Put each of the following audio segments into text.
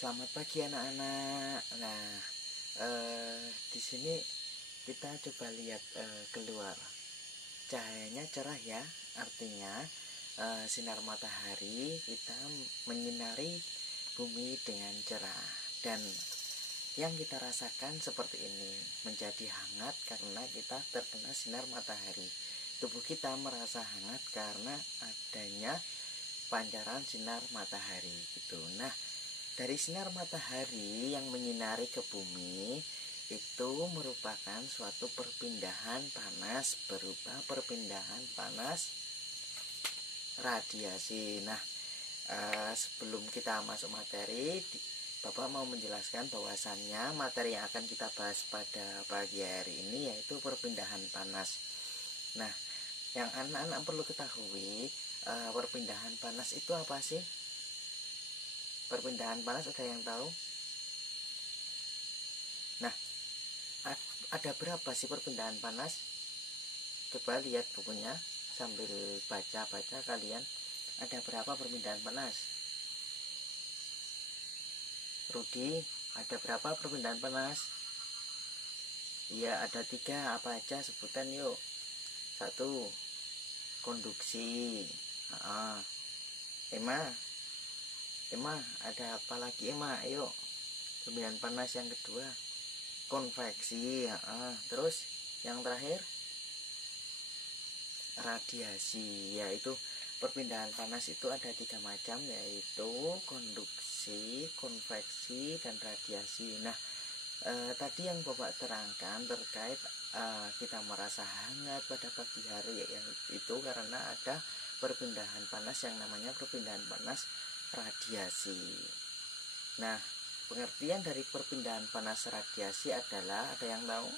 Selamat pagi anak-anak. Nah, di sini kita coba lihat keluar. Cahayanya cerah ya, artinya sinar matahari kita menyinari bumi dengan cerah. Dan yang kita rasakan seperti ini, menjadi hangat karena kita terkena sinar matahari. Tubuh kita merasa hangat karena adanya pancaran sinar matahari gitu. Nah, dari sinar matahari yang menyinari ke bumi itu merupakan suatu perpindahan panas berupa perpindahan panas radiasi. Nah, sebelum kita masuk materi, Bapak mau menjelaskan bahwasannya materi yang akan kita bahas pada pagi hari ini yaitu perpindahan panas. Nah, yang anak-anak perlu ketahui, perpindahan panas itu apa sih? Perpindahan panas ada yang tahu? Nah, ada berapa sih perpindahan panas? Coba lihat bukunya sambil baca-baca kalian. Ada berapa perpindahan panas? Rudi, ada berapa perpindahan panas? Iya, ada 3. Apa aja sebutan yuk? 1. Konduksi. Emma, ada apa lagi Emma? Ayo. Perpindahan panas yang kedua, konveksi. Terus yang terakhir, radiasi. Yaitu perpindahan panas itu ada 3 macam, yaitu konduksi, konveksi, dan radiasi. Nah, tadi yang Bapak terangkan terkait kita merasa hangat pada pagi hari, itu karena ada perpindahan panas yang namanya perpindahan panas radiasi. Nah, pengertian dari perpindahan panas radiasi adalah, ada yang tahu?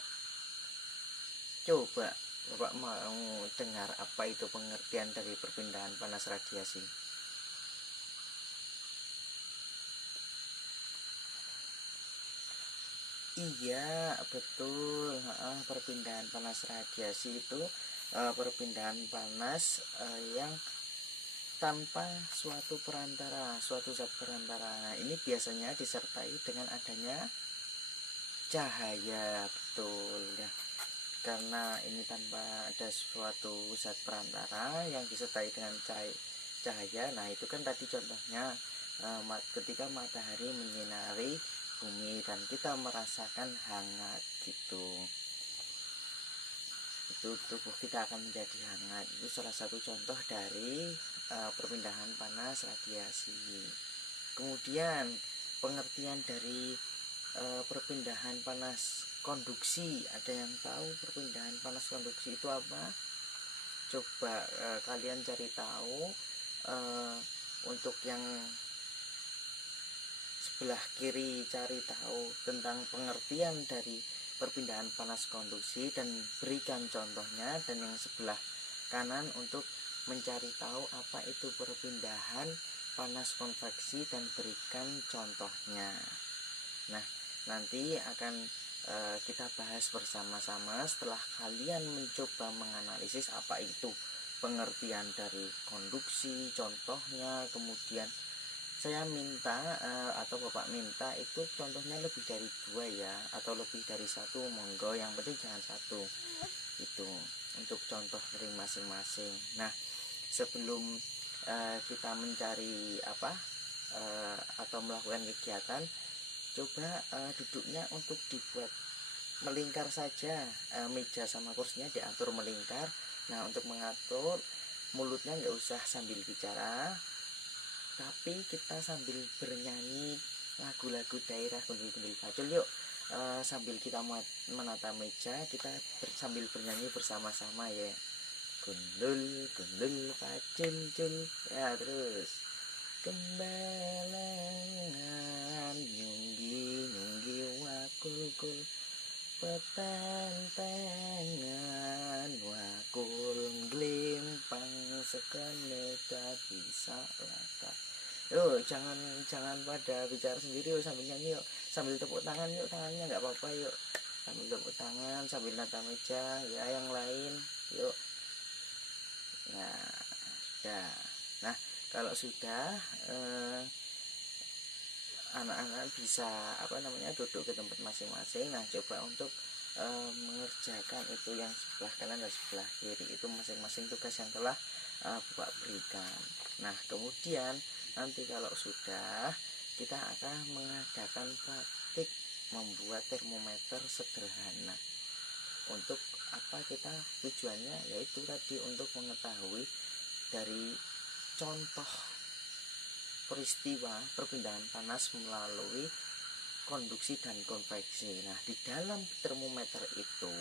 Coba Bapak mau dengar apa itu pengertian dari perpindahan panas radiasi? Iya, betul. Perpindahan panas radiasi itu perpindahan panas yang tanpa suatu perantara, suatu zat perantara. Nah, ini biasanya disertai dengan adanya cahaya, betul ya. Karena ini tanpa ada suatu zat perantara yang disertai dengan cahaya. Nah, itu kan tadi contohnya ketika matahari menyinari bumi dan kita merasakan hangat gitu. Itu tubuh kita akan menjadi hangat. Itu salah satu contoh dari perpindahan panas radiasi. Kemudian pengertian dari perpindahan panas konduksi, ada yang tahu perpindahan panas konduksi itu apa? Coba kalian cari tahu. Untuk yang sebelah kiri cari tahu tentang pengertian dari perpindahan panas konduksi dan berikan contohnya, dan yang sebelah kanan untuk mencari tahu apa itu perpindahan panas konveksi dan berikan contohnya. Nah, nanti akan kita bahas bersama-sama setelah kalian mencoba menganalisis apa itu pengertian dari konduksi, contohnya. Kemudian saya minta atau Bapak minta itu contohnya lebih dari 2 ya, atau lebih dari 1 monggo, yang penting jangan 1 itu untuk contoh dari masing-masing. Nah, sebelum kita mencari atau melakukan kegiatan, coba duduknya untuk dibuat melingkar saja, meja sama kursinya diatur melingkar. Nah, untuk mengatur mulutnya nggak usah sambil bicara, tapi kita sambil bernyanyi lagu-lagu daerah Gundul-Gundul Pacul. Yuk, sambil kita menata meja, kita sambil bernyanyi bersama-sama ya. Gundul Gundul Pacul Cul. Ya, terus Kembalangan nyunggi nyunggi wakul kul, petentengan wakul glimpang sekene bisa laka. Yuk, jangan pada bicara sendiri, yuk sambil nyanyi, yuk sambil tepuk tangan, yuk tangannya nggak apa-apa, yuk sambil tepuk tangan sambil nata meja ya. Yang lain yuk. Nah, sudah. Nah, kalau sudah anak-anak bisa duduk ke tempat masing-masing. Nah, coba untuk mengerjakan itu yang sebelah kanan dan sebelah kiri, itu masing-masing tugas yang telah Bapak berikan. Nah, kemudian nanti kalau sudah, kita akan mengadakan praktik membuat termometer sederhana. Untuk apa kita tujuannya? Yaitu tadi untuk mengetahui dari contoh peristiwa perpindahan panas melalui konduksi dan konveksi. Nah, di dalam termometer itu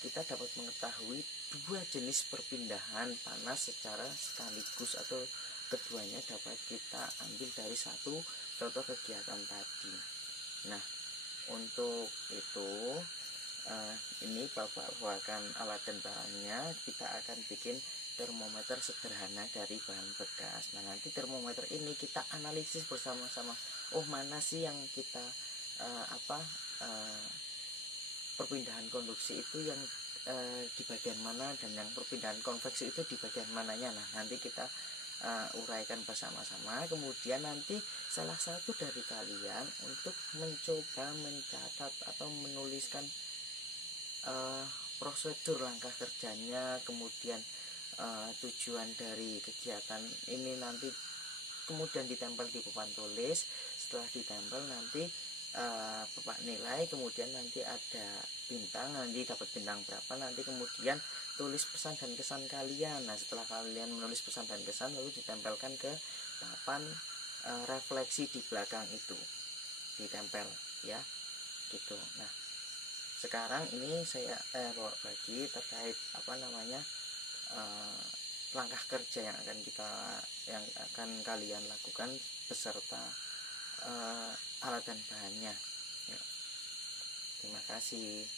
kita dapat mengetahui dua jenis perpindahan panas secara sekaligus, atau keduanya dapat kita ambil dari satu contoh kegiatan tadi. Nah, untuk itu ini Bapak bawakan alat dan bahannya. Kita akan bikin termometer sederhana dari bahan bekas. Nah, nanti termometer ini kita analisis bersama-sama. Oh, mana sih yang kita perpindahan konduksi itu yang di bagian mana, dan yang perpindahan konveksi itu di bagian mananya. Nah, nanti kita uraikan bersama-sama. Kemudian nanti salah satu dari kalian untuk mencoba mencatat atau menuliskan prosedur langkah kerjanya, kemudian tujuan dari kegiatan ini nanti kemudian ditempel di papan tulis. Setelah ditempel nanti Bapak nilai, kemudian nanti ada bintang, nanti dapat bintang berapa, nanti kemudian tulis pesan dan kesan kalian. Nah, setelah kalian menulis pesan dan kesan, lalu ditempelkan ke papan refleksi di belakang itu, ditempel ya, gitu. Nah, sekarang ini saya bawa bagi terkait langkah kerja yang akan kalian lakukan beserta alat dan bahannya. Ya, terima kasih.